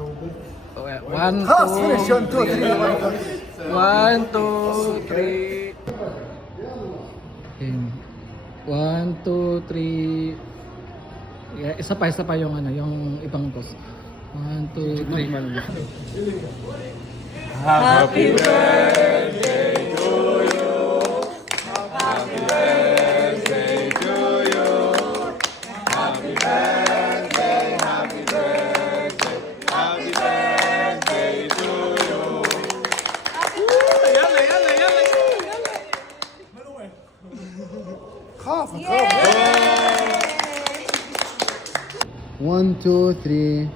Okay, 1, خلاص finish 1 2 2, 3 1, 2, 3. 1, 2, 3. Yeah, isa pa yung ano, yung ibang boss. 1, 2, 3. Happy birthday to you. Happy birthday to you. Happy birthday, happy birthday, happy birthday to you. يلا يلا يلا يلا. خاف 1 2 3